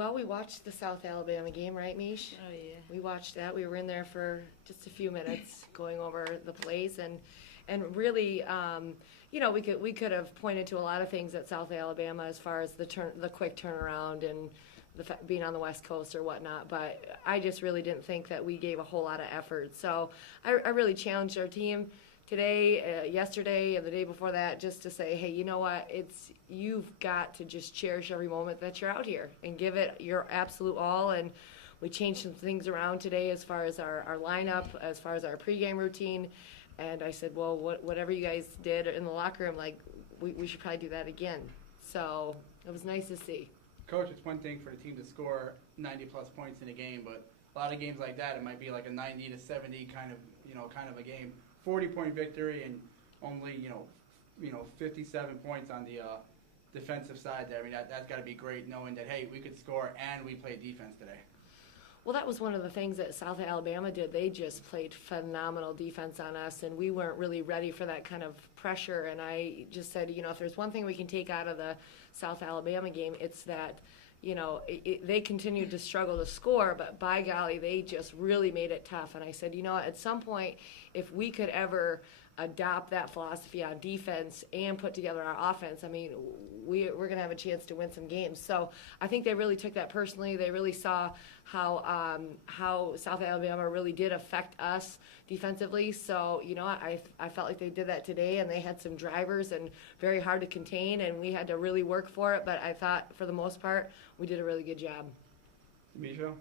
Well, we watched the South Alabama game, right, Mish? Oh, yeah. We watched that. We were in there for just a few minutes going over the plays, and really, we could have pointed to a lot of things at South Alabama as far as the quick turnaround and being on the West Coast or whatnot, but I just really didn't think that we gave a whole lot of effort. So I really challenged our team today, yesterday, and the day before that, just to say, hey, you know what? You've got to just cherish every moment that you're out here and give it your absolute all. And we changed some things around today as far as our lineup, as far as our pregame routine. And I said, well, whatever you guys did in the locker room, like we should probably do that again. So it was nice to see. Coach, it's one thing for a team to score 90-plus points in a game, but a lot of games like that, it might be like a 90 to 70 kind of a game. 40-point victory and only 57 points on the defensive side there. I mean, that's got to be great knowing that, hey, we could score and we played defense today. Well, that was one of the things that South Alabama did. They just played phenomenal defense on us, and we weren't really ready for that kind of pressure. And I just said, if there's one thing we can take out of the South Alabama game, it's that, they continued to struggle to score, but by golly, they just really made it tough. And I said, at some point, if we could ever adopt that philosophy on defense and put together our offense, I mean, we're going to have a chance to win some games. So I think they really took that personally. They really saw how South Alabama really did affect us defensively. So, I felt like they did that today, and they had some drivers and very hard to contain, and we had to really work for it. But I thought, for the most part, we did a really good job. Misha,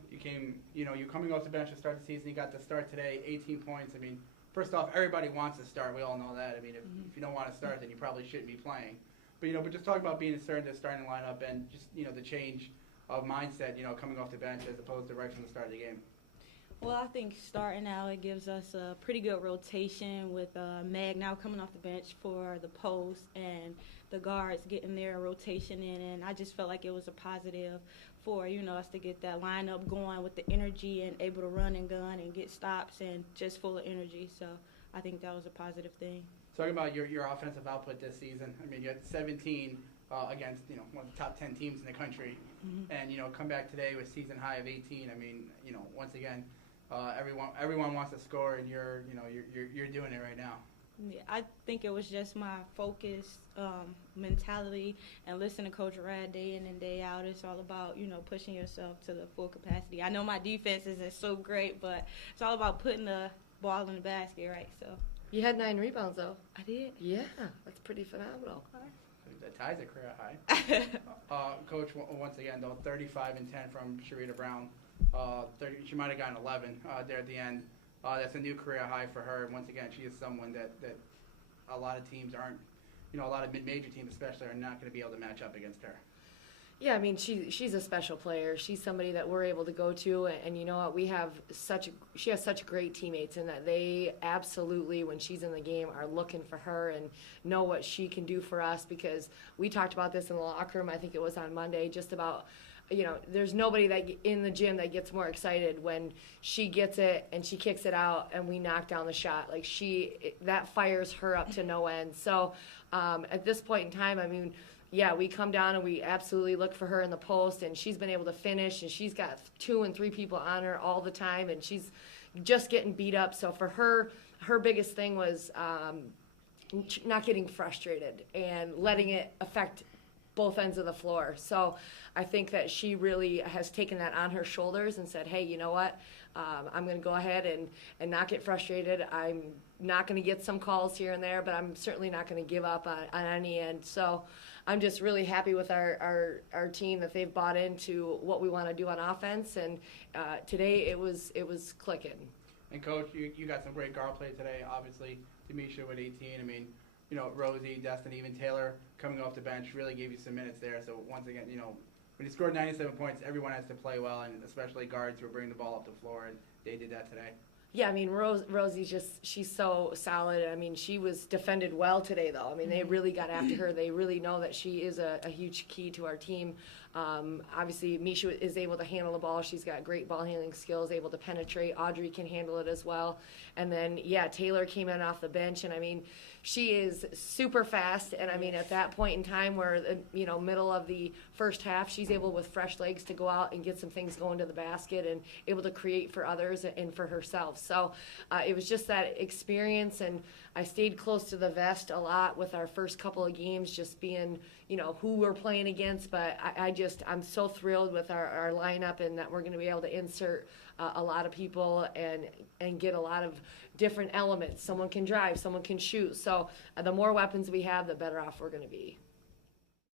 you're coming off the bench to start the season. You got the start today, 18 points. I mean, first off, everybody wants to start. We all know that. I mean, if you don't want to start, then you probably shouldn't be playing. But just talk about being inserted in the starting lineup and just, the change of mindset, coming off the bench as opposed to right from the start of the game. Well, I think starting out, it gives us a pretty good rotation with Meg now coming off the bench for the post and the guards getting their rotation in. And I just felt like it was a positive for, us to get that lineup going with the energy and able to run and gun and get stops and just full of energy. So I think that was a positive thing. Talking about your offensive output this season, I mean, you had 17 against, one of the top 10 teams in the country. Mm-hmm. And, come back today with season high of 18. I mean, once again, everyone wants to score, and you're doing it right now. Yeah, I think it was just my focus, mentality, and listening to Coach Rad day in and day out. It's all about, pushing yourself to the full capacity. I know my defense isn't so great, but it's all about putting the ball in the basket, right? So You had 9 rebounds, though. I did. Yeah, that's pretty phenomenal. That ties a career high. Coach, once again, though, 35 and 10 from Sharita Brown. She might have gotten 11 there at the end. That's a new career high for her. And once again, she is someone that a lot of teams aren't, a lot of mid-major teams especially are not going to be able to match up against her. Yeah, I mean, she's a special player. She's somebody that we're able to go to, and you know what? She has such great teammates, in that they absolutely, when she's in the game, are looking for her and know what she can do for us. Because we talked about this in the locker room. I think it was on Monday, just about, there's nobody in the gym that gets more excited when she gets it and she kicks it out and we knock down the shot. Like that fires her up to no end. So at this point in time, I mean, yeah, we come down and we absolutely look for her in the post, and she's been able to finish, and she's got 2 and 3 people on her all the time, and she's just getting beat up. So for her biggest thing was not getting frustrated and letting it affect both ends of the floor. So I think that she really has taken that on her shoulders and said, hey, you know what? I'm going to go ahead and not get frustrated. I'm not going to get some calls here and there, but I'm certainly not going to give up on any end. So I'm just really happy with our team that they've bought into what we want to do on offense. And today it was clicking. And, Coach, you got some great guard play today. Obviously, Demisha with 18. I mean, Rosie, Destin, even Taylor coming off the bench really gave you some minutes there. So, once again, when you scored 97 points, everyone has to play well, and especially guards who are bringing the ball up the floor, and they did that today. Yeah, I mean, Rosie's she's so solid. I mean, she was defended well today, though. I mean, they really got after her. They really know that she is a huge key to our team Obviously, Misha is able to handle the ball. She's got great ball handling skills, able to penetrate. Audrey can handle it as well. And then, Taylor came in off the bench, and I mean, she is super fast. And I mean, at that point in time where, middle of the first half, she's able with fresh legs to go out and get some things going to the basket and able to create for others and for herself. So it was just that experience, and I stayed close to the vest a lot with our first couple of games, just being, who we're playing against. But I'm so thrilled with our lineup, and that we're going to be able to insert a lot of people and get a lot of different elements. Someone can drive, someone can shoot. So the more weapons we have, the better off we're going to be.